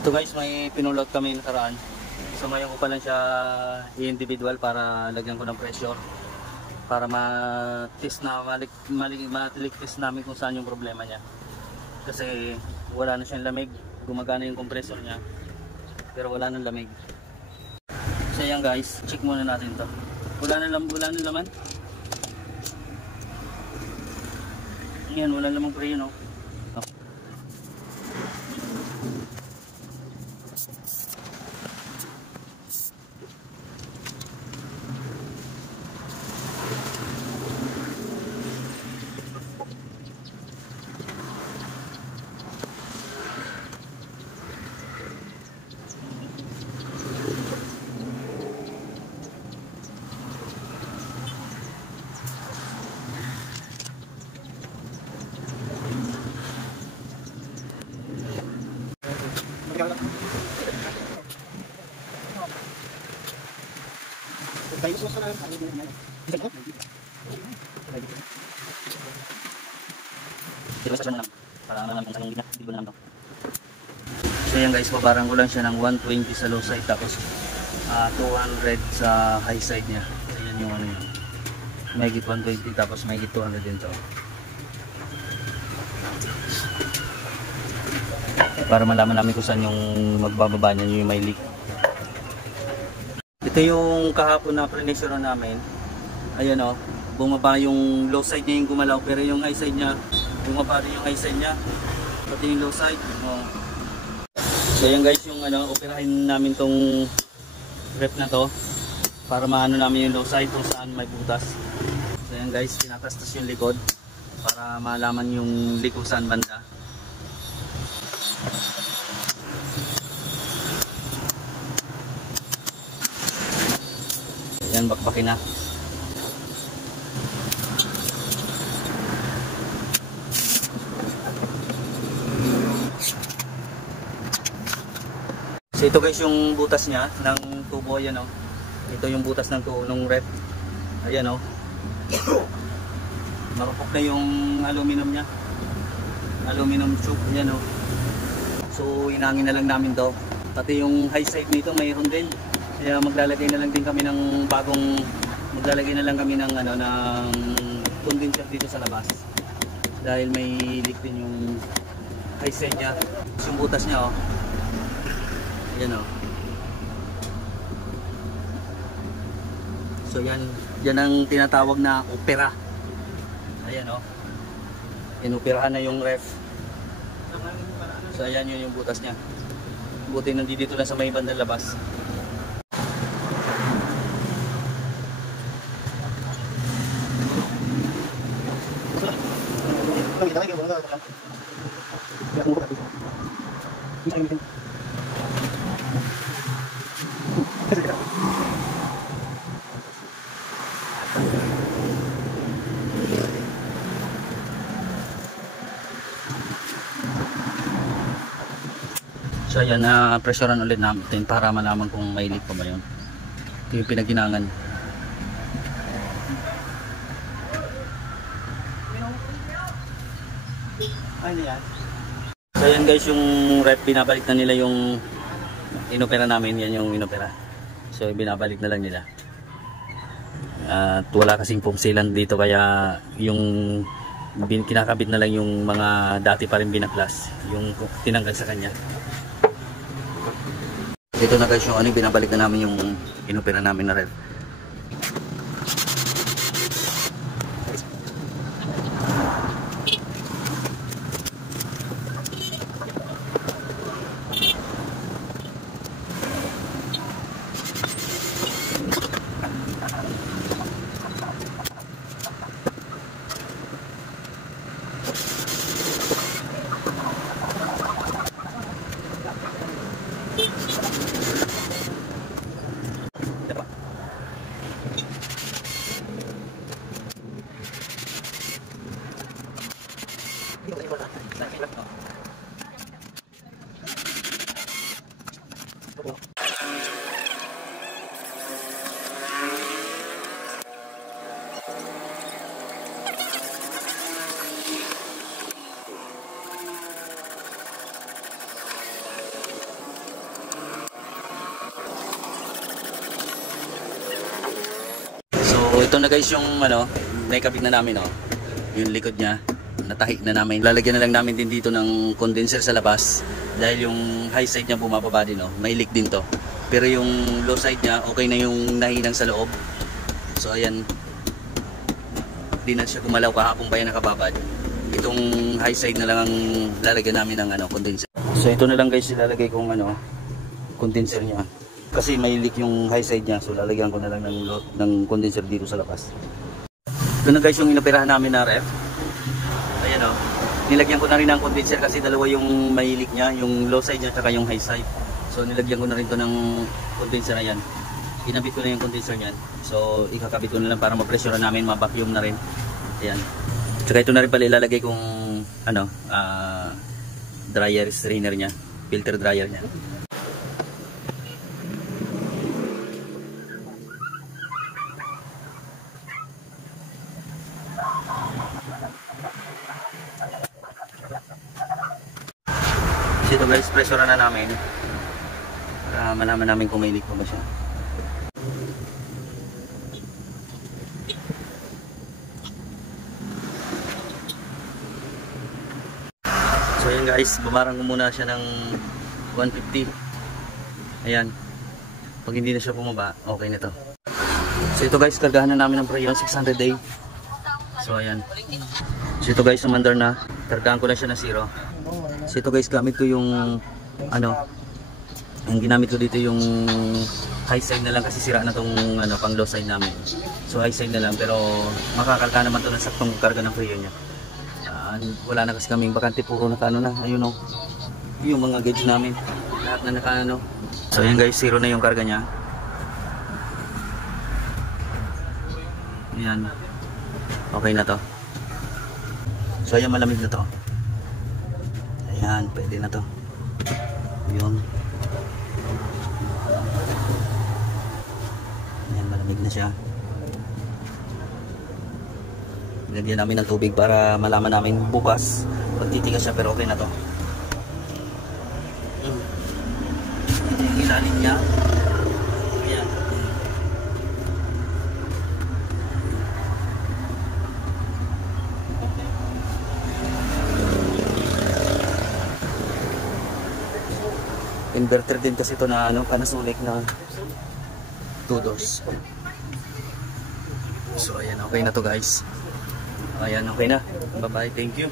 Ito guys, may pinulot kami nakaraan. So ngayon ko pa lang siya i-individual para lagyan ko ng pressure. Para ma-test na, matilik-test namin kung saan yung problema niya. Kasi wala na siyang lamig, gumagana yung compressor niya. Pero wala nang lamig. So yan guys, check muna natin to. Wala nang laman. Yan, wala namang pre no. So yan guys, paparang ko lang siya ng 120 sa low side tapos 200 sa high side niya. So yan yung ano yun. May higit 120 tapos may higit 200 din to. Para malaman namin kung saan yung magbababa niya yung may leak. Ito yung kahapon na pre-measure namin. Ayan o, bumaba yung low side niya yung gumalaw pero yung high side niya, bumaba rin yung high side niya. Pati yung low side. So yan guys, yung operahin namin tong rep na to para maano namin yung low side kung saan may butas. So yan guys, pinatastas yung likod para malaman yung leak kung saan banda. Yan, bakbakin na. So ito guys yung butas niya ng tubo, ayan o. Ito yung butas ng tubo ng rep. Ayan o. Marupok na yung aluminum niya. Aluminum tube, ayan o. So inangin na lang namin to. Pati yung high side nito mayroon din. Kaya maglalagay na lang din kami ng maglalagay na lang kami ng ng condenser dito sa labas. Dahil may leak din yung high side niya. Yung butas niya oh. Yan oh. So yan ang tinatawag na opera. Ayan oh. Inoperahan na yung ref. So ayan yun yung butas niya. Buti nandito lang sa may bandang labas. So ayan, pressurean ulit natin para malaman kung may leak pa ba yun. Ito yung pinaginangan. So ayan guys, yung rep binabalik na nila yung inopera namin. Yan yung inopera. So binabalik na lang nila. At wala kasing foam sealant dito kaya yung kinakabit na lang yung mga dati pa rin binaklas. Yung tinanggal sa kanya. Ito na guys yung binabalik na namin yung inopera namin na ref. So ito na guys yung ano, naikabit na namin, oh. Yung likod niya, natahi na namin. Lalagyan na lang namin din dito ng condenser sa labas dahil yung high side niya bumababa din, oh. May leak din to. Pero yung low side niya, okay na yung nahinang sa loob. So ayan, di na siya gumalaw kahapon pa yan nakababad. Itong high side na lang ang lalagyan namin ng ano, condenser. So ito na lang guys, ilalagay kong ano, condenser niya. Kasi may leak yung high side niya, so lalagyan ko na lang ng condenser dito sa labas. Ito na guys yung inoperahan namin na ref. Ayan o, nilagyan ko na rin ng condenser kasi dalawa yung may leak niya, yung low side niya at yung high side. So nilagyan ko na rin to ng condenser na yan. Kinabit ko na yung condenser niyan. So ikakabit ko na lang para ma-pressure namin, ma-vacuum na rin. Ayan. Tsaka ito na rin pala ilalagay kong ano, dryer strainer niya, filter dryer niya. Dito guys, pressure na namin para malaman namin kung may leak pa ba siya. So ayan guys, bumarang ko muna siya ng 150. Ayan, pag hindi na siya bumaba, okay na to. So ito guys, kargahan na namin ng Prayon 600A. So ayan, so ito guys, umandar na, kargahan ko na siya na 0. So ito guys, gamit ko yung ano, yung ginamit ko dito yung high side na lang kasi sira na tong ano, pang low side namin. So high side na lang, pero makakarga naman to ng saktong karga ng Prayon niya. Wala na kasi kaming bakante, puro naka ano na, ayun o, yung mga gauge namin, lahat na naka ano. So ayan guys, 0 na yung karga niya. Ayan, okay na to. So ayan, malamig na to. Ayan, pwede na to. Yun. Ayan, malamig na siya. Nilagyan namin ng tubig para malaman namin bukas pag titigas siya, pero okay na to. Ito yung ilalim niya. Ayan. Inverter din kasi ito na ano, Panasonic na 2 doors. So ayan, okay na to guys. Ayan, okay na. Bye bye, thank you.